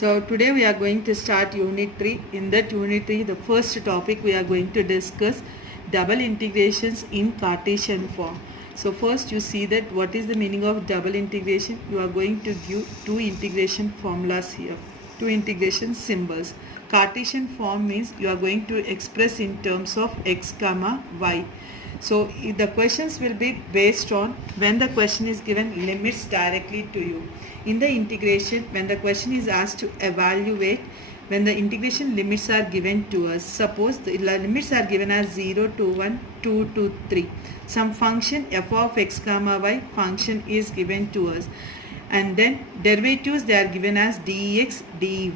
So today we are going to start unit 3. In that unit 3, the first topic we are going to discuss double integrations in Cartesian form. So first you see that what is the meaning of double integration. You are going to give two integration formulas here, two integration symbols. Cartesian form means you are going to express in terms of x comma y. So the questions will be based on when the question is given limits directly to you. In the integration, when the question is asked to evaluate, when the integration limits are given to us, suppose the limits are given as 0 to 1, 2 to 3. Some function f of x comma y function is given to us, and then derivatives they are given as dx dy.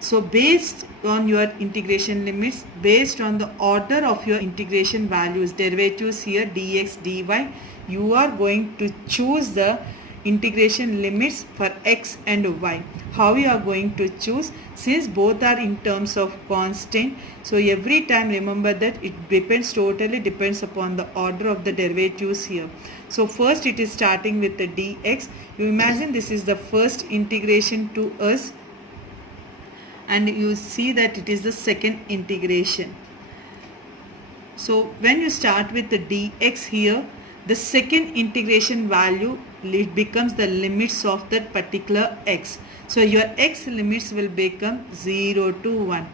So based on your integration limits, based on the order of your integration values, derivatives here dx dy, you are going to choose the integration limits for x and y. How you are going to choose? Since both are in terms of constant, so every time remember that it totally depends upon the order of the derivatives here. So first it is starting with the dx. You imagine this is the first integration to us, and you see that it is the second integration. So when you start with the dx here, the second integration value, it becomes the limits of that particular x. So your x limits will become 0 to 1.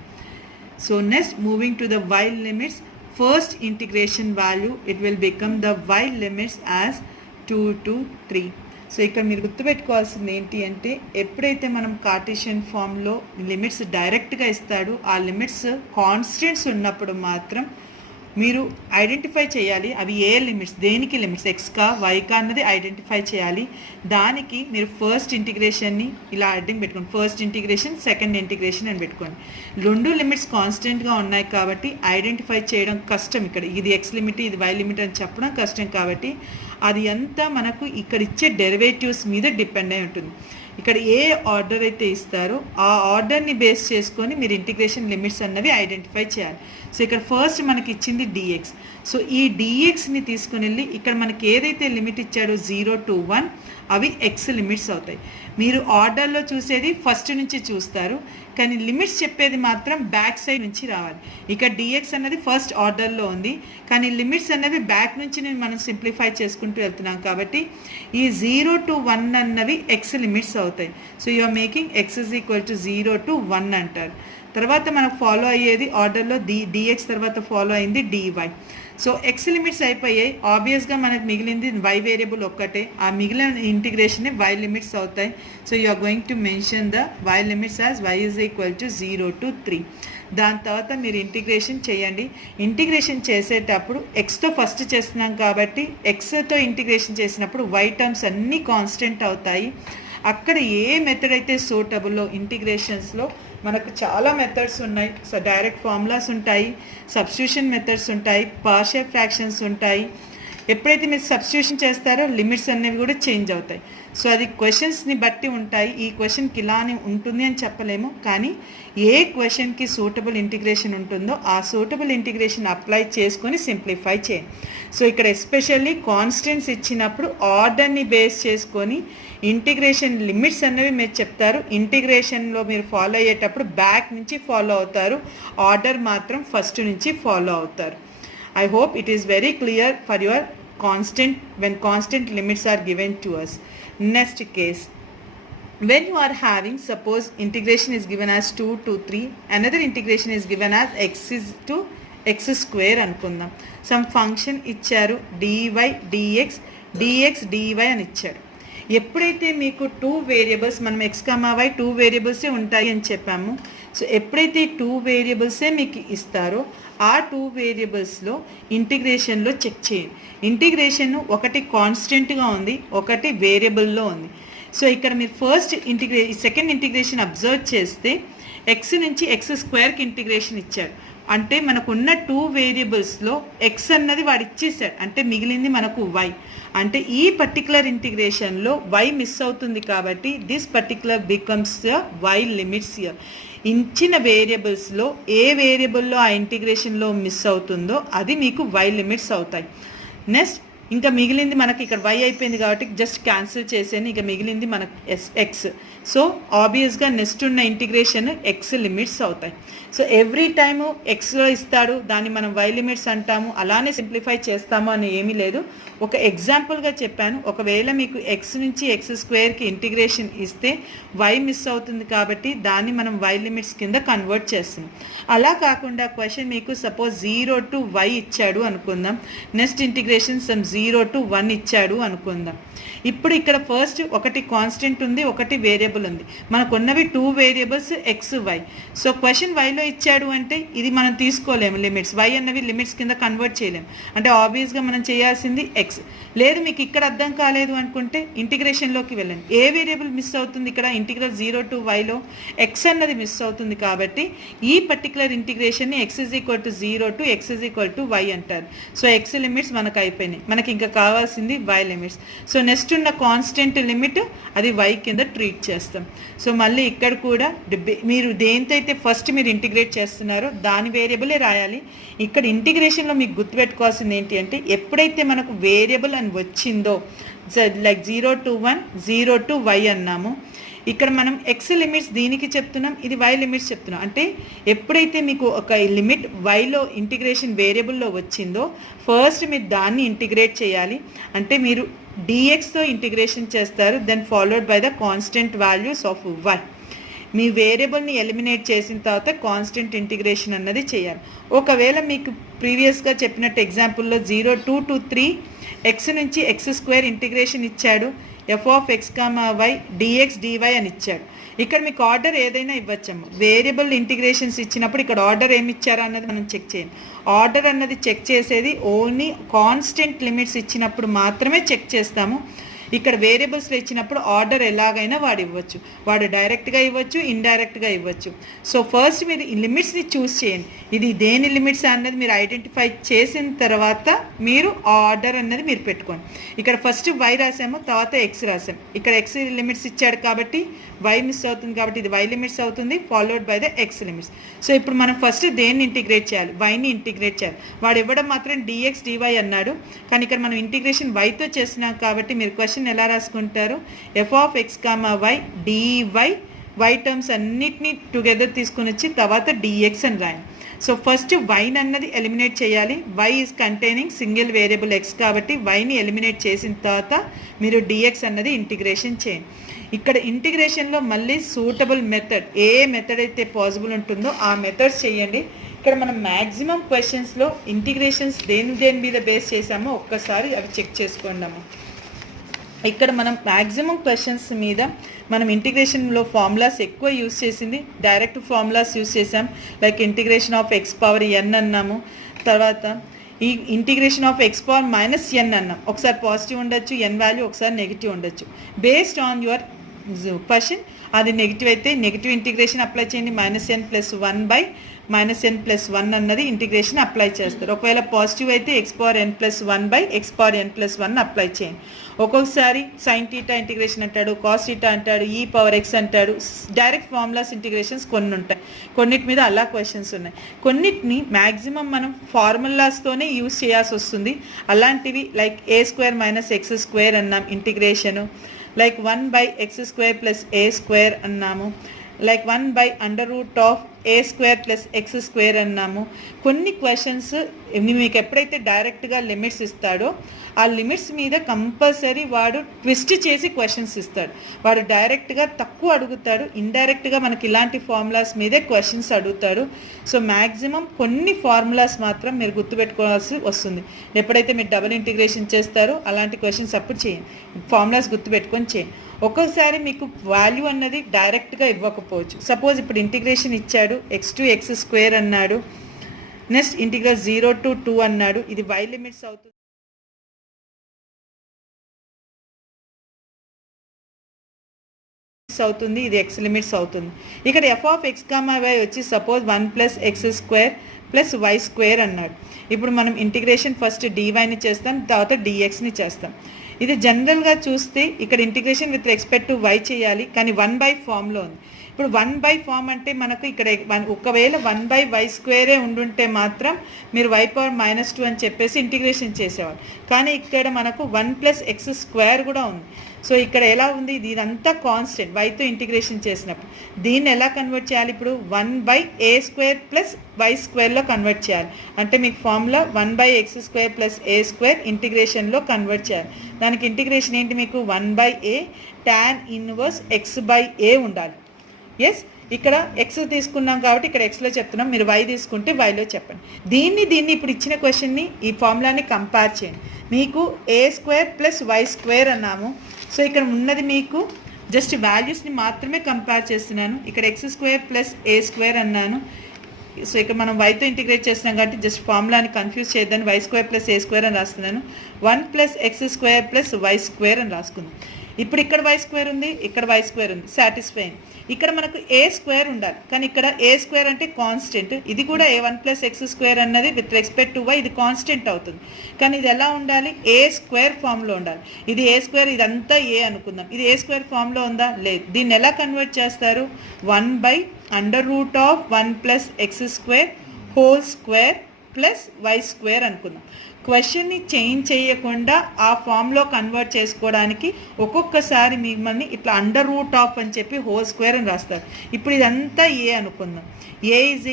So next, moving to the y limits, first integration value, it will become the y limits as 2 to 3. So ఇక్కడ మీరు గుర్తుపెట్టుకోవాల్సింది ఏంటి అంటే, ఎప్పుడైతే మనం Cartesian ఫామ్లో limits డైరెక్ట్గా ఇస్తాడు, ఆ లిమిట్స్ కాన్స్టెంట్స్ ఉన్నప్పుడు మాత్రం మీరు ఐడెంటిఫై చేయాలి అవి ఏ లిమిట్స్, దేనికి లిమిట్స్ ఎక్స్కా వైకా అన్నది ఐడెంటిఫై చేయాలి. దానికి మీరు ఫస్ట్ ఇంటిగ్రేషన్ని ఇలా అడ్డం పెట్టుకోండి, ఫస్ట్ ఇంటిగ్రేషన్ సెకండ్ ఇంటిగ్రేషన్ అని పెట్టుకోండి. రెండు లిమిట్స్ కాన్స్టెంట్గా ఉన్నాయి కాబట్టి ఐడెంటిఫై చేయడం కష్టం. ఇక్కడ ఇది ఎక్స్ లిమిట్ ఇది వై లిమిట్ అని చెప్పడం కష్టం కాబట్టి అది అంతా మనకు ఇక్కడ ఇచ్చే డెరివేటివ్స్ మీద డిపెండ్ అయి ఉంటుంది. ఇక్కడ ఏ ఆర్డర్ అయితే ఇస్తారో ఆ ఆర్డర్ని బేస్ చేసుకొని మీరు ఇంటిగ్రేషన్ లిమిట్స్ అన్నవి ఐడెంటిఫై చేయాలి. సో ఇక్కడ ఫస్ట్ మనకి ఇచ్చింది డిఎక్స్. సో ఈ డిఎక్స్ని తీసుకుని వెళ్ళి ఇక్కడ మనకి ఏదైతే లిమిట్ ఇచ్చాడో 0 to 1 అవి ఎక్స్ లిమిట్స్ అవుతాయి. మీరు ఆర్డర్లో చూసేది ఫస్ట్ నుంచి చూస్తారు, కానీ లిమిట్స్ చెప్పేది మాత్రం బ్యాక్ సైడ్ నుంచి రావాలి. ఇక్కడ డిఎక్స్ అన్నది ఫస్ట్ ఆర్డర్లో ఉంది, కానీ లిమిట్స్ అన్నవి బ్యాక్ నుంచి మనం సింప్లిఫై చేసుకుంటూ వెళ్తున్నాం కాబట్టి ఈ 0 to 1 అన్నవి ఎక్స్ లిమిట్స్ అవుతాయి. So you are making x is equal to 0 to 1 అంటారు. తర్వాత మనకు ఫాలో అయ్యేది ఆర్డర్లో డిఎక్స్ తర్వాత ఫాలో అయింది డివై. సో ఎక్స్ లిమిట్స్ అయిపోయాయి, ఆబ్వియస్గా మనకు మిగిలింది వై వేరియబుల్ ఒక్కటే, ఆ మిగిలిన ఇంటిగ్రేషన్ వై లిమిట్స్ అవుతాయి. So you are going to mention the y limits as y is equal to 0 to 3. దాని తర్వాత మీరు ఇంటిగ్రేషన్ చేయండి. ఇంటిగ్రేషన్ చేసేటప్పుడు ఎక్స్తో ఫస్ట్ చేస్తున్నాం కాబట్టి ఎక్స్తో ఇంటిగ్రేషన్ చేసినప్పుడు వై టర్మ్స్ అన్నీ కాన్స్టెంట్ అవుతాయి. అక్కడ ఏ మెథడ్ అయితే సూటబుల్లో ఇంటిగ్రేషన్స్లో మనకు చాలా మెథడ్స్ ఉన్నాయి. సో డైరెక్ట్ ఫార్ములాస్ ఉంటాయి, సబ్స్టిట్యూషన్ మెథడ్స్ ఉంటాయి, పార్షియల్ ఫ్రాక్షన్స్ ఉంటాయి. ఎప్పుడైతే మీరు సబ్స్టిట్యూషన్ చేస్తారో లిమిట్స్ అనేవి కూడా చేంజ్ అవుతాయి. సో అది క్వశ్చన్స్ని బట్టి ఉంటాయి. ఈ క్వశ్చన్కి ఇలానే ఉంటుంది అని చెప్పలేము, కానీ ఏ క్వశ్చన్కి సూటబుల్ ఇంటిగ్రేషన్ ఉంటుందో ఆ సూటబుల్ ఇంటిగ్రేషన్ అప్లై చేసుకొని సింప్లిఫై చేయండి. సో ఇక్కడ ఎస్పెషల్లీ కాన్స్టెంట్స్ ఇచ్చినప్పుడు ఆర్డర్ని బేస్ చేసుకొని ఇంటిగ్రేషన్ లిమిట్స్ అనేవి మీరు చెప్తారు. ఇంటిగ్రేషన్లో మీరు ఫాలో అయ్యేటప్పుడు బ్యాక్ నుంచి ఫాలో అవుతారు, ఆర్డర్ మాత్రం ఫస్ట్ నుంచి ఫాలో అవుతారు. I hope it is very clear for your constant when constant limits are given to us. Next case, when you are having, suppose integration is given as 2 to 3, another integration is given as x is to x square అనుకుందాం. some function ఇచ్చారు dy dx dx dy అని ఇచ్చారు. ఎప్పుడైతే మీకు 2 variables, మనం X comma why 2 వేరియబుల్సే ఉంటాయి అని చెప్పాము. సో ఎప్పుడైతే 2 వేరియబుల్సే మీకు ఇస్తారో ఆ 2 వేరియబుల్స్లో ఇంటిగ్రేషన్లో చెక్ చేయండి. ఇంటిగ్రేషన్ ఒకటి కాన్స్టెంట్గా ఉంది, ఒకటి వేరియబుల్లో ఉంది. సో ఇక్కడ మీరు ఫస్ట్ సెకండ్ ఇంటిగ్రేషన్ అబ్జర్వ్ చేస్తే ఎక్స్ నుంచి ఎక్స్ స్క్వేర్కి ఇంటిగ్రేషన్ ఇచ్చాడు. అంటే మనకున్న 2 వేరియబుల్స్లో ఎక్స్ అన్నది వాడు ఇచ్చేసాడు, అంటే మిగిలింది మనకు వై. అంటే ఈ పర్టికులర్ ఇంటిగ్రేషన్లో వై మిస్ అవుతుంది కాబట్టి this particular becomes the y limits here. ఇచ్చిన వేరియబుల్స్లో ఏ వేరియబుల్లో ఆ ఇంటిగ్రేషన్లో మిస్ అవుతుందో అది మీకు వై లిమిట్స్ అవుతాయి. నెక్స్ట్ ఇంకా మిగిలింది మనకి ఇక్కడ y అయిపోయింది కాబట్టి జస్ట్ క్యాన్సిల్ చేసాను, ఇక మిగిలింది మనకు ఎక్స్. సో ఆబ్వియస్గా నెక్స్ట్ ఉన్న ఇంటిగ్రేషన్ ఎక్స్ లిమిట్స్ అవుతాయి. సో ఎవ్రీ టైము ఎక్స్లో ఇస్తాడు, దాన్ని మనం y లిమిట్స్ అంటాము, అలానే సింప్లిఫై చేస్తాము అని ఏమీ లేదు. ఒక ఎగ్జాంపుల్గా చెప్పాను. ఒకవేళ మీకు ఎక్స్ నుంచి ఎక్స్ స్క్వేర్కి ఇంటిగ్రేషన్ ఇస్తే y మిస్ అవుతుంది కాబట్టి దాన్ని మనం y లిమిట్స్ కింద కన్వర్ట్ చేస్తున్నాం. అలా కాకుండా క్వశ్చన్ మీకు సపోజ్ 0 to y ఇచ్చాడు అనుకుందాం, నెక్స్ట్ ఇంటిగ్రేషన్ సమ్ 0 to 1 ఇచ్చాడు అనుకుందాం. ఇప్పుడు ఇక్కడ ఫస్ట్ ఒకటి కాన్స్టెంట్ ఉంది, ఒకటి వేరియబుల్ ఉంది. మనకున్నవి 2 variables x y. So question వైలో ఇచ్చాడు అంటే ఇది మనం తీసుకోలేము లిమిట్స్, వై అన్నవి లిమిట్స్ కింద కన్వర్ట్ చేయలేము. అంటే ఆబ్వియస్గా మనం చేయాల్సింది ఎక్స్. లేదు మీకు ఇక్కడ అర్థం కాలేదు అనుకుంటే ఇంటిగ్రేషన్లోకి వెళ్ళండి. ఏ వేరియబుల్ మిస్ అవుతుంది ఇక్కడ? ఇంటిగ్రల్ 0 to yలో ఎక్స్ అన్నది మిస్ అవుతుంది కాబట్టి ఈ పర్టికులర్ ఇంటిగ్రేషన్ని x = 0 to x = y అంటారు. సో ఎక్స్ లిమిట్స్ మనకు అయిపోయినాయి, మనకి ఇంకా కావాల్సింది y లిమిట్స్. సో నెక్స్ట్ ఉన్న కాన్స్టెంట్ లిమిట్ అది y కింద ట్రీట్ చేస్తాం. సో మళ్ళీ ఇక్కడ కూడా మీరు దేంతైతే ఫస్ట్ మీరు ఇంటిగ్రేట్ చేస్తున్నారో దాని వేరియబులే రాయాలి. ఇక్కడ ఇంటిగ్రేషన్లో మీకు గుర్తుపెట్టుకోవాల్సింది ఏంటి అంటే ఎప్పుడైతే మనకు వేరియబుల్ అని వచ్చిందో లైక్ 0 to 1 0 to y అన్నాము, ఇక్కడ మనం ఎక్స్ లిమిట్స్ దీనికి చెప్తున్నాం, ఇది వై లిమిట్స్ చెప్తున్నాం. అంటే ఎప్పుడైతే మీకు ఒక లిమిట్ వైలో ఇంటిగ్రేషన్ వేరియబుల్లో వచ్చిందో ఫస్ట్ మీరు దాన్ని ఇంటిగ్రేట్ చేయాలి. అంటే మీరు డిఎక్స్తో ఇంటిగ్రేషన్ చేస్తారు, then followed by the constant values of y. మీ వేరియబుల్ని ఎలిమినేట్ చేసిన తర్వాత కాన్స్టెంట్ ఇంటిగ్రేషన్ అన్నది చేయాలి. ఒకవేళ మీకు ప్రీవియస్గా చెప్పినట్టు ఎగ్జాంపుల్లో 0 2 to 3 ఎక్స్ నుంచి ఎక్స్ స్క్వేర్ ఇంటిగ్రేషన్ ఇచ్చాడు, f(x, y) dx dy అని ఇచ్చాడు. ఇక్కడ మీకు ఆర్డర్ ఏదైనా ఇవ్వచ్చమ్మ. వేరియబుల్ ఇంటిగ్రేషన్స్ ఇచ్చినప్పుడు ఇక్కడ ఆర్డర్ ఏమి ఇచ్చారా అన్నది మనం చెక్ చేయండి. ఆర్డర్ అన్నది చెక్ చేసేది ఓన్లీ కాన్స్టెంట్ లిమిట్స్ ఇచ్చినప్పుడు మాత్రమే చెక్ చేస్తాము. ఇక్కడ వేరియబుల్స్లో ఇచ్చినప్పుడు ఆర్డర్ ఎలాగైనా వాడు ఇవ్వచ్చు, వాడు డైరెక్ట్గా ఇవ్వచ్చు, ఇండైరెక్ట్గా ఇవ్వచ్చు. సో ఫస్ట్ మీరు ఈ లిమిట్స్ని చూస్ చేయండి, ఇది దేని లిమిట్స్ అన్నది మీరు ఐడెంటిఫై చేసిన తర్వాత మీరు ఆర్డర్ అన్నది మీరు పెట్టుకోండి. ఇక్కడ ఫస్ట్ వై రాసాము, తర్వాత ఎక్స్ రాసాము. ఇక్కడ ఎక్స్ లిమిట్స్ ఇచ్చాడు కాబట్టి వై మిస్ అవుతుంది కాబట్టి ఇది వై లిమిట్స్ అవుతుంది, followed by the X limits. So ఇప్పుడు మనం ఫస్ట్ దేన్ని ఇంటిగ్రేట్ చేయాలి? వైని ఇంటిగ్రేట్ చేయాలి. వాడు ఇవ్వడం మాత్రం డిఎక్స్ డివై అన్నాడు, కానీ ఇక్కడ మనం ఇంటిగ్రేషన్ వైతో చేస్తున్నాం కాబట్టి మీరు క్వశ్చన్ ఎలా రాసుకుంటారు? f(x, y) dy y terms అన్నిటినీ టుగెదర్ తీసుకుని వచ్చి తర్వాత డిఎక్స్ అని రాయండి. సో ఫస్ట్ వైని అన్నది ఎలిమినేట్ చేయాలి. Y is containing single variable x కాబట్టి వైని ఎలిమినేట్ చేసిన తర్వాత మీరు డిఎక్స్ అన్నది ఇంటిగ్రేషన్ చేయండి. ఇక్కడ ఇంటిగ్రేషన్లో మళ్ళీ సూటబుల్ మెథడ్, ఏ మెథడ్ అయితే పాసిబుల్ ఉంటుందో ఆ మెథడ్స్ చేయండి. ఇక్కడ మనం మ్యాక్సిమం క్వశ్చన్స్లో ఇంటిగ్రేషన్స్ దేని మీద బేస్ చేసామో ఒక్కసారి అవి చెక్ చేసుకోండి. ఇక్కడ మనం మ్యాక్సిమం క్వశ్చన్స్ మీద మనం ఇంటిగ్రేషన్లో ఫార్ములాస్ ఎక్కువ యూస్ చేసింది డైరెక్ట్ ఫార్ములాస్ యూస్ చేసాం. లైక్ ఇంటిగ్రేషన్ ఆఫ్ x(n) అన్నాము, తర్వాత ఈ ఇంటిగ్రేషన్ ఆఫ్ x(-n) అన్నాం. ఒకసారి పాజిటివ్ ఉండొచ్చు n వాల్యూ, ఒకసారి నెగిటివ్ ఉండొచ్చు. బేస్డ్ ఆన్ యువర్ క్వశ్చన్ అది నెగిటివ్ అయితే నెగిటివ్ ఇంటిగ్రేషన్ అప్లై చేయండి, -n+1/-n+1 అన్నది ఇంటిగ్రేషన్ అప్లై చేస్తారు. ఒకవేళ పాజిటివ్ అయితే x(n+1/(x(n+1) అప్లై చేయండి. ఒక్కొక్కసారి sin θ ఇంటిగ్రేషన్ అంటాడు, cos θ అంటాడు, e⁻x అంటాడు. డైరెక్ట్ ఫార్ములాస్ ఇంటిగ్రేషన్స్ కొన్ని ఉంటాయి, కొన్నిటి మీద అలా క్వశ్చన్స్ ఉన్నాయి. కొన్నిటిని మ్యాక్సిమం మనం ఫార్ములాస్తోనే యూస్ చేయాల్సి వస్తుంది. అలాంటివి లైక్ a² - x² అన్నాం ఇంటిగ్రేషను, లైక్ 1/x² + a² అన్నాము, లైక్ 1/√a² + x² అన్నాము. కొన్ని క్వశ్చన్స్ మీకు ఎప్పుడైతే డైరెక్ట్గా లిమిట్స్ ఇస్తాడో ఆ లిమిట్స్ మీద కంపల్సరీ వాడు ట్విస్ట్ చేసి క్వశ్చన్స్ ఇస్తాడు. వాడు డైరెక్ట్గా తక్కువ అడుగుతాడు, ఇండైరెక్ట్గా మనకి ఇలాంటి ఫార్ములాస్ మీదే క్వశ్చన్స్ అడుగుతాడు. సో మ్యాక్సిమం కొన్ని ఫార్ములాస్ మాత్రం మీరు గుర్తుపెట్టుకోవాల్సి వస్తుంది. ఎప్పుడైతే మీరు డబుల్ ఇంటిగ్రేషన్ చేస్తారో అలాంటి క్వశ్చన్స్ అప్పుడు చేయండి, ఫార్ములాస్ గుర్తుపెట్టుకొని చేయండి. ఒక్కోసారి మీకు వాల్యూ అన్నది డైరెక్ట్గా ఇవ్వకపోవచ్చు. సపోజ్ ఇప్పుడు ఇంటిగ్రేషన్ ఇచ్చాడు, x to x² అన్నాడు, నెక్స్ట్ ఇంటిగ్రల్ 0 to 2 అన్నాడు, ఇది y లిమిట్స్ అవుతుంది. అవుతుంది, ఇది x లిమిట్స్ అవుతుంది. ఇక్కడ f(x, y) వచ్చి సపోజ్ 1+x² + y² అన్నాడు. ఇప్పుడు మనం ఇంటిగ్రేషన్ ఫస్ట్ dyని చేస్తాం, తర్వాత dxని చేస్తాం. ఇది జనరల్గా చూస్తే ఇక్కడ integration with respect to y చేయాలి, కానీ 1/, ఫామ్లో ఉంది. ఇప్పుడు 1 ఫామ్ అంటే మనకు ఇక్కడ ఒకవేళ 1/y² ఉండుంటే మాత్రం మీరు y⁻-2 అని చెప్పేసి ఇంటిగ్రేషన్ చేసేవాళ్ళు. కానీ ఇక్కడ మనకు 1+x² కూడా ఉంది. సో ఇక్కడ ఎలా ఉంది, ఇదంతా కాన్స్టెంట్ వైతో ఇంటిగ్రేషన్ చేసినప్పుడు. దీన్ని ఎలా కన్వర్ట్ చేయాలి, ఇప్పుడు 1/a² + y² కన్వర్ట్ చేయాలి. అంటే మీకు ఫార్ములా 1/x² + a² ఇంటిగ్రేషన్లో కన్వర్ట్ చేయాలి. దానికి ఇంటిగ్రేషన్ ఏంటి, మీకు 1/a tan 1 x/a ఉండాలి. ఎస్, ఇక్కడ ఎక్స్ తీసుకున్నాం కాబట్టి ఇక్కడ ఎక్స్లో చెప్తున్నాం, మీరు వై తీసుకుంటే వైలో చెప్పండి. దీన్ని ఇప్పుడు ఇచ్చిన క్వశ్చన్ని ఈ ఫార్ములాని కంపేర్ చేయండి. మీకు a² + y² అన్నాము. సో ఇక్కడ ఉన్నది మీకు జస్ట్ వాల్యూస్ని మాత్రమే కంపేర్ చేస్తున్నాను. ఇక్కడ x² + a² అన్నాను. సో ఇక్కడ మనం వైతో ఇంటిగ్రేట్ చేస్తున్నాం కాబట్టి జస్ట్ ఫార్ములాని కన్ఫ్యూజ్ చేద్దాం, y² + a² అని రాస్తున్నాను. 1+x² + y² అని రాసుకుందాం. ఇప్పుడు ఇక్కడ y² ఉంది, ఇక్కడ y² ఉంది, సాటిస్ఫైయింగ్. ఇక్కడ మనకు a² ఉండాలి, కానీ ఇక్కడ a² అంటే కాన్స్టెంట్. ఇది కూడా a1+x² అన్నది విత్ రెస్పెక్ట్ టు y ఇది కాన్స్టెంట్ అవుతుంది. కానీ ఇది ఎలా ఉండాలి, a² ఫామ్లో ఉండాలి. ఇది a², ఇదంతా a అనుకుందాం. ఇది a² ఫామ్లో ఉందా, లేదు. దీన్ని ఎలా కన్వర్ట్ చేస్తారు, 1/√1+x² అనుకుందాం. క్వశ్చన్ని చేంజ్ చేయకుండా ఆ ఫామ్లో కన్వర్ట్ చేసుకోవడానికి ఒక్కొక్కసారి మిమ్మల్ని ఇట్లా √of అని చెప్పి (² అని రాస్తారు. ఇప్పుడు ఇదంతా ఏ అనుకుందాం, a =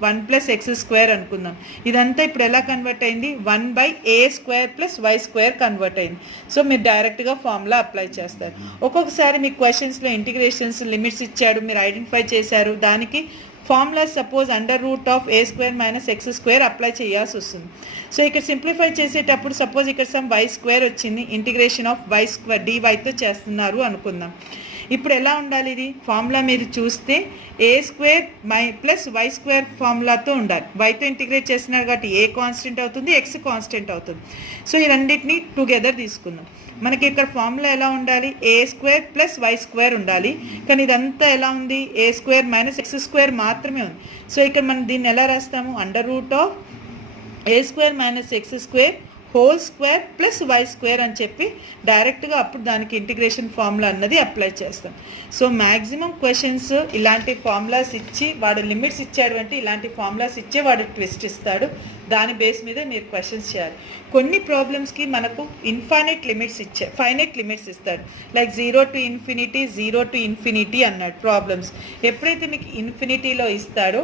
√1+x² అనుకుందాం. ఇదంతా ఇప్పుడు ఎలా కన్వర్ట్ అయింది, 1/a² + y² కన్వర్ట్ అయింది. సో మీరు డైరెక్ట్గా ఫార్ములా అప్లై చేస్తారు. ఒక్కొక్కసారి మీకు క్వశ్చన్స్లో ఇంటిగ్రేషన్స్ లిమిట్స్ ఇచ్చాడు, మీరు ఐడెంటిఫై చేశారు, దానికి formula suppose √a² - x² apply చేయాల్సి వస్తుంది. సో ఇక్కడ సింప్లిఫై చేసేటప్పుడు సపోజ్ ఇక్కడ సమ్ y² వచ్చింది, ఇంటిగ్రేషన్ ఆఫ్ y² dyతో చేస్తున్నారు అనుకుందాం. ఇప్పుడు ఎలా ఉండాలి, ఇది ఫార్ములా మీరు చూస్తే a² + y² ఫార్ములాతో ఉండాలి. వైతో ఇంటిగ్రేట్ చేస్తున్నారు కాబట్టి ఏ కాన్స్టెంట్ అవుతుంది, ఎక్స్ కాన్స్టెంట్ అవుతుంది. సో ఈ రెండింటిని టుగెదర్ తీసుకుందాం. మనకి ఇక్కడ ఫార్ములా ఎలా ఉండాలి, a² + y² ఉండాలి. కానీ ఇదంతా ఎలా ఉంది, a² - x² మాత్రమే ఉంది. సో ఇక్కడ మనం దీన్ని ఎలా రాస్తాము, √a² - x² (² + y² అని చెప్పి డైరెక్ట్గా అప్పుడు దానికి ఇంటిగ్రేషన్ ఫార్ములా అన్నది అప్లై చేస్తాం. సో మ్యాక్సిమం క్వశ్చన్స్ ఇలాంటి ఫార్ములాస్ ఇచ్చి, వాడు లిమిట్స్ ఇచ్చాడు అంటే ఇలాంటి ఫార్ములాస్ ఇచ్చే వాడు ట్విస్ట్ ఇస్తాడు. దాని బేస్ మీద మీరు క్వశ్చన్స్ చేయాలి. కొన్ని ప్రాబ్లమ్స్కి మనకు ఫైనైట్ లిమిట్స్ ఇస్తాడు. Like 0 to infinity, 0 to infinity అన్నాడు ప్రాబ్లమ్స్. ఎప్పుడైతే మీకు ఇన్ఫినిటీలో ఇస్తాడో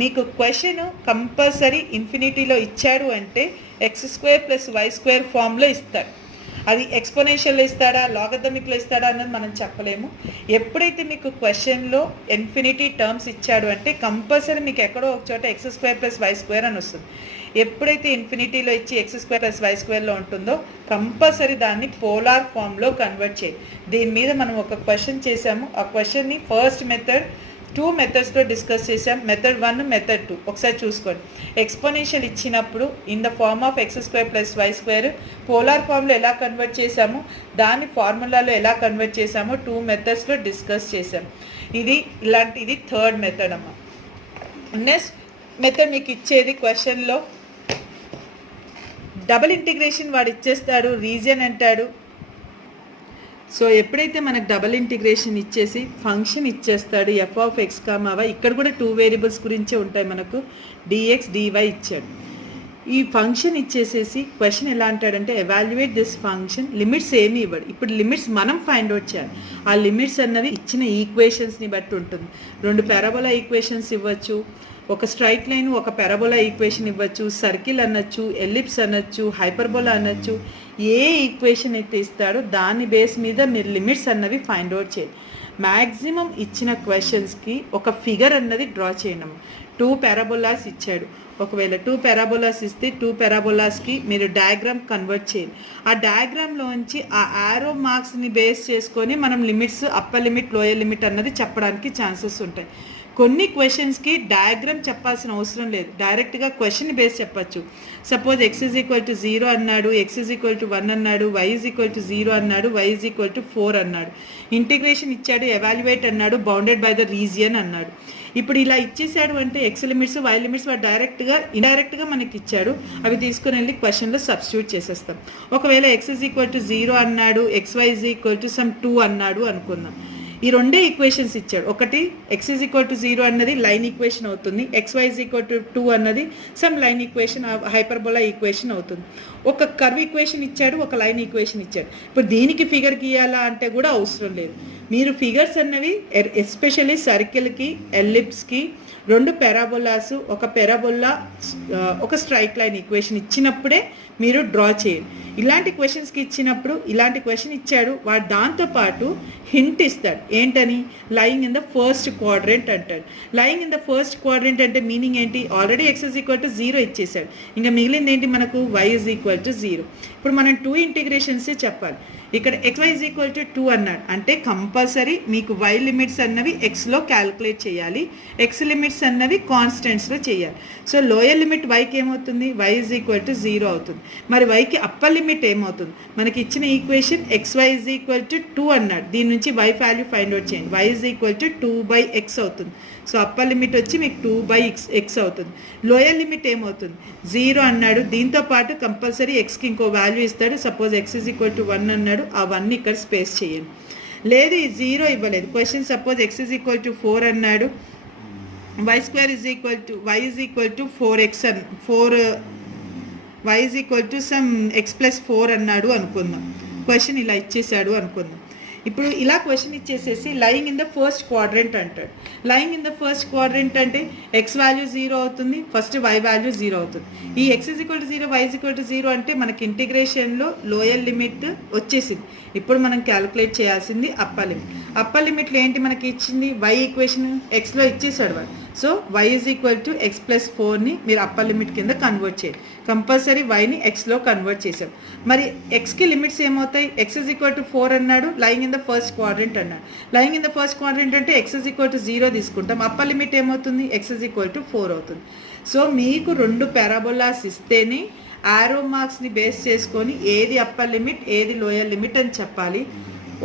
మీకు క్వశ్చన్ కంపల్సరీ ఇన్ఫినిటీలో ఇచ్చాడు అంటే x² + y² ఫామ్లో ఇస్తాడు. అది ఎక్స్పోనెన్షియల్లో ఇస్తాడా, లాగరిథమిక్లో ఇస్తాడా అన్నది మనం చెప్పలేము. ఎప్పుడైతే మీకు క్వశ్చన్లో ఇన్ఫినిటీ టర్మ్స్ ఇచ్చాడు అంటే కంపల్సరీ మీకు ఎక్కడో ఒక చోట x² + y² అని వస్తుంది. ఎప్పుడైతే ఇన్ఫినిటీలో ఇచ్చి x² + y² ఉంటుందో కంపల్సరీ దాన్ని పోలార్ ఫామ్లో కన్వర్ట్ చేయాలి. దీని మీద మనం ఒక క్వశ్చన్ చేసాము. ఆ క్వశ్చన్ని ఫస్ట్ మెథడ్ 2 మెథడ్స్లో డిస్కస్ చేసాం, మెథడ్ 1, మెథడ్ 2 ఒకసారి చూసుకోండి. ఎక్స్పోనెన్షియల్ ఇచ్చినప్పుడు in the form of x² + y² polar ఫామ్లో ఎలా కన్వర్ట్ చేసాము, దాన్ని ఫార్ములాలో ఎలా కన్వర్ట్ చేసామో 2 మెథడ్స్లో డిస్కస్ చేసాం. ఇది థర్డ్ మెథడ్ అమ్మ. నెక్స్ట్ మెథడ్ మీకు ఇచ్చేది క్వశ్చన్లో డబుల్ ఇంటిగ్రేషన్ వాడు ఇచ్చేస్తాడు, రీజియన్ అంటాడు. సో ఎప్పుడైతే మనకు డబుల్ ఇంటిగ్రేషన్ ఇచ్చేసి ఫంక్షన్ ఇచ్చేస్తాడు f(x, y), ఇక్కడ కూడా 2 వేరియబుల్స్ గురించే ఉంటాయి మనకు, dx dy ఇచ్చాడు. ఈ ఫంక్షన్ ఇచ్చేసేసి క్వశ్చన్ ఎలా అంటాడంటే ఎవాల్యుయేట్ దిస్ ఫంక్షన్, లిమిట్స్ ఏమి ఇవ్వడు. ఇప్పుడు లిమిట్స్ మనం ఫైండ్ అవుట్ చేయాలి. ఆ లిమిట్స్ అన్నవి ఇచ్చిన ఈక్వేషన్స్ని బట్టి ఉంటుంది. 2 పారాబోలా ఈక్వేషన్స్ ఇవ్వచ్చు, ఒక స్ట్రైట్ లైన్, ఒక పారాబోలా ఈక్వేషన్ ఇవ్వచ్చు, సర్కిల్ అనొచ్చు, ఎలిప్స్ అనొచ్చు, హైపర్బోలా అనొచ్చు. ఏ ఈక్వేషన్ అయితే ఇస్తాడో దాని బేస్ మీద మీరు లిమిట్స్ అన్నవి ఫైండ్ అవుట్ చేయాలి. మ్యాక్సిమం ఇచ్చిన క్వశ్చన్స్కి ఒక ఫిగర్ అన్నది డ్రా చేయడం. 2 పారాబోలాస్ ఇచ్చాడు, ఒకవేళ 2 పారాబోలాస్ ఇస్తే 2 పారాబోలాస్కి మీరు డయాగ్రామ్ కన్వర్ట్ చేయాలి. ఆ డయాగ్రామ్లోంచి ఆ యారో మార్క్స్ని బేస్ చేసుకొని మనం limits upper limit, lower limit అన్నది చెప్పడానికి ఛాన్సెస్ ఉంటాయి. కొన్ని క్వశ్చన్స్కి డయాగ్రామ్ చెప్పాల్సిన అవసరం లేదు, డైరెక్ట్గా క్వశ్చన్ బేస్ చెప్పచ్చు. సపోజ్ x = 0 అన్నాడు, x = 1 అన్నాడు, y = 0 అన్నాడు, y = 4 అన్నాడు. ఇంటిగ్రేషన్ ఇచ్చాడు, ఎవాల్యుయేట్ అన్నాడు, బౌండెడ్ బై ద రీజియన్ అన్నాడు. ఇప్పుడు ఇలా ఇచ్చేసాడు అంటే x లిమిట్స్, y లిమిట్స్ వాడు ఇండైరెక్ట్గా మనకి ఇచ్చాడు. అవి తీసుకుని వెళ్ళి క్వశ్చన్లో సబ్స్టిట్యూట్ చేసేస్తాం. ఒకవేళ x = 0 అన్నాడు, xy = 2 అన్నాడు అనుకుందాం. ఈ రెండే ఈక్వేషన్స్ ఇచ్చాడు. ఒకటి x ఈజ్ ఈక్వల్ టు 0 అన్నది లైన్ ఈక్వేషన్ అవుతుంది, xy ఈజ్ ఈక్వల్ టు 2 అన్నది some line equation hyperbola equation అవుతుంది. ఒక కర్వ్ ఈక్వేషన్ ఇచ్చాడు, ఒక లైన్ ఈక్వేషన్ ఇచ్చాడు. ఇప్పుడు దీనికి ఫిగర్ గీయాలా అంటే కూడా అవసరం లేదు. మీరు ఫిగర్స్ అన్నవి ఎస్పెషల్లీ సర్కిల్కి, ఎల్లిప్స్కి, రెండు పెరాబోలాస్, ఒక పెరాబోలా, ఒక స్ట్రైట్ లైన్ ఈక్వేషన్ ఇచ్చినప్పుడే మీరు డ్రా చేయండి. ఇలాంటి క్వశ్చన్స్కి ఇచ్చినప్పుడు ఇలాంటి క్వశ్చన్ ఇచ్చాడు, వాడు దాంతోపాటు హింట్ ఇస్తాడు. ఏంటని? Lying in the first quadrant అంటాడు. Lying in the first quadrant అంటే మీనింగ్ ఏంటి? Already x is equal to 0 ఇచ్చేసాడు, ఇంకా మిగిలింది ఏంటి మనకు? y is equal to 0. ఇప్పుడు మనం 2 ఇంటిగ్రేషన్సే చెప్పాలి. ఇక్కడ xy ఈజ్ ఈక్వల్ టు 2 అన్నాడు అంటే కంపల్సరీ మీకు y లిమిట్స్ అన్నవి xలో క్యాల్కులేట్ చేయాలి, x లిమిట్స్ అన్నవి కాన్స్టెంట్స్లో చేయాలి. సో లోయర్ లిమిట్ yకి ఏమవుతుంది? y ఈజ్ ఈక్వల్ టు 0 అవుతుంది. మరి yకి అప్పర్ లిమిట్ ఏమవుతుంది? మనకి ఇచ్చిన equation xy is equal to 2 అన్నాడు, దీని నుంచి y వాల్యూ ఫైండ్ అవుట్ చేయండి. y is equal to 2/x అవుతుంది. సో అప్పర్ లిమిట్ వచ్చి మీకు 2/x అవుతుంది. లోయర్ లిమిట్ ఏమవుతుంది? 0 అన్నాడు, దీంతో పాటు కంపల్సరీ ఎక్స్కి ఇంకో వాల్యూ ఇస్తాడు. Suppose x is equal to 1 అన్నాడు, ఆ 1 ఇక్కడ స్పేస్ చేయండి. లేదు ఈ 0 ఇవ్వలేదు, question suppose x is equal to 4 అన్నాడు, y square is equal to y is equal to 4x y is equal to some x plus 4 అన్నాడు అనుకుందాం. క్వశ్చన్ ఇలా ఇచ్చేసాడు అనుకుందాం. ఇప్పుడు ఇలా క్వశ్చన్ ఇచ్చేసేసి lying in the first quadrant అంటాడు. Lying in the first quadrant అంటే x వాల్యూ 0 అవుతుంది, ఫస్ట్ y వాల్యూ 0 అవుతుంది. ఈ x is equal to 0, y is equal to 0 అంటే మనకి ఇంటిగ్రేషన్లో లోయర్ లిమిట్ వచ్చేసింది. ఇప్పుడు మనం క్యాలిక్యులేట్ చేయాల్సింది అప్పర్ లిమిట్. అప్పర్ లిమిట్లో ఏంటి మనకి ఇచ్చింది? y ఈక్వేషన్ xలో ఇచ్చేసాడు వాడు. So y is equal to x plus 4ని మీరు అప్పర్ లిమిట్ కింద కన్వర్ట్ చేయండి. కంపల్సరీ yని xలో కన్వర్ట్ చేసాం. మరి xకి లిమిట్స్ ఏమవుతాయి? x ఈజ్ ఈక్వల్ టు 4 అన్నాడు, lying in the first quadrant అన్నాడు. Lying in the first quadrant అంటే x ఈజ్ ఈక్వల్ టు 0 తీసుకుంటాం, అప్పర్ లిమిట్ ఏమవుతుంది? x ఈజ్ ఈక్వల్ టు 4 అవుతుంది. సో మీకు 2 పారాబోలాస్ ఇస్తేనే ఆరో మార్క్స్ని బేస్ చేసుకొని ఏది అప్పర్ లిమిట్, ఏది లోయర్ లిమిట్ అని చెప్పాలి.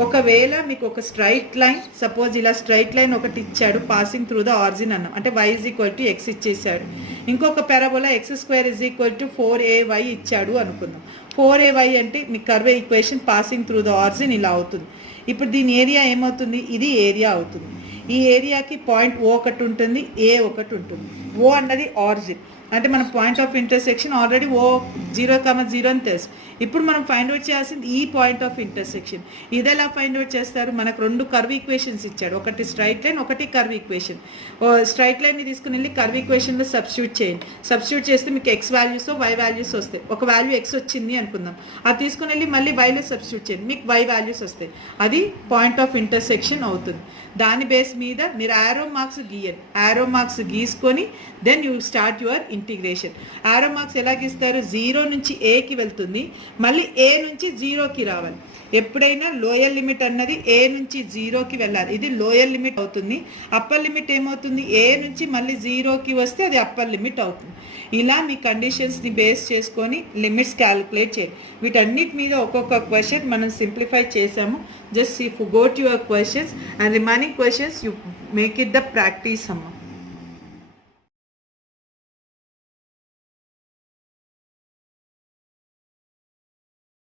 ఒకవేళ మీకు ఒక స్ట్రైట్ లైన్, సపోజ్ ఇలా స్ట్రైట్ లైన్ ఒకటి ఇచ్చాడు, పాసింగ్ త్రూ ద ఆరిజిన్ అన్నాం అంటే y is equal to x ఇచ్చేసాడు. ఇంకొక parabola x square is equal to 4ay ఇచ్చాడు అనుకుందాం. 4ay అంటే మీ curve equation passing through the origin ఇలా అవుతుంది. ఇప్పుడు దీని ఏరియా ఏమవుతుంది? ఇది ఏరియా అవుతుంది. ఈ ఏరియాకి పాయింట్ O ఒకటి ఉంటుంది, A ఒకటి ఉంటుంది. O అన్నది ఆరిజిన్ అంటే మన point of intersection already O 0,0 అని తెలుసు. ఇప్పుడు మనం ఫైండ్ అవుట్ చేయాల్సింది ఈ పాయింట్ ఆఫ్ ఇంటర్సెక్షన్. ఇది ఎలా ఫైండ్ అవుట్ చేస్తారు? మనకు 2 కర్వ్ ఈక్వేషన్స్ ఇచ్చాడు, ఒకటి స్ట్రైట్ లైన్, ఒకటి కర్వ్ ఈక్వేషన్. స్ట్రైట్ లైన్ని తీసుకుని వెళ్ళి కర్వ్ ఈక్వేషన్లో సబ్స్టిట్యూట్ చేయండి. సబ్స్టిట్యూట్ చేస్తే మీకు x వాల్యూస్ y వాల్యూస్ వస్తాయి. ఒక వాల్యూ x వచ్చింది అనుకుందాం, అది తీసుకుని వెళ్ళి మళ్ళీ yలో సబ్స్టిట్యూట్ చేయండి, మీకు y వాల్యూస్ వస్తాయి. అది పాయింట్ ఆఫ్ ఇంటర్సెక్షన్ అవుతుంది. దాని బేస్ మీద మీరు ఆరో మార్క్స్ గీయండి. ఆరో మార్క్స్ గీసుకొని then you start your integration. Arrow marks ఎలా గీస్తారు? 0 నుంచి Aకి వెళ్తుంది, మళ్ళీ A నుంచి 0కి రావాలి. ఎప్పుడైనా లోయర్ లిమిట్ అన్నది A నుంచి 0కి వెళ్ళాలి, ఇది లోయర్ లిమిట్ అవుతుంది. అప్పర్ లిమిట్ ఏమవుతుంది? A నుంచి మళ్ళీ 0కి వస్తే అది అప్పర్ లిమిట్ అవుతుంది. ఇలా మీ కండిషన్స్ని బేస్ చేసుకొని లిమిట్స్ క్యాలిక్యులేట్ చేయండి. వీటన్నిటి మీద ఒక్కొక్క క్వశ్చన్ మనం సింప్లిఫై చేసాము. Just if you go to your questions and remaining questions you make it the practice అమ్మ.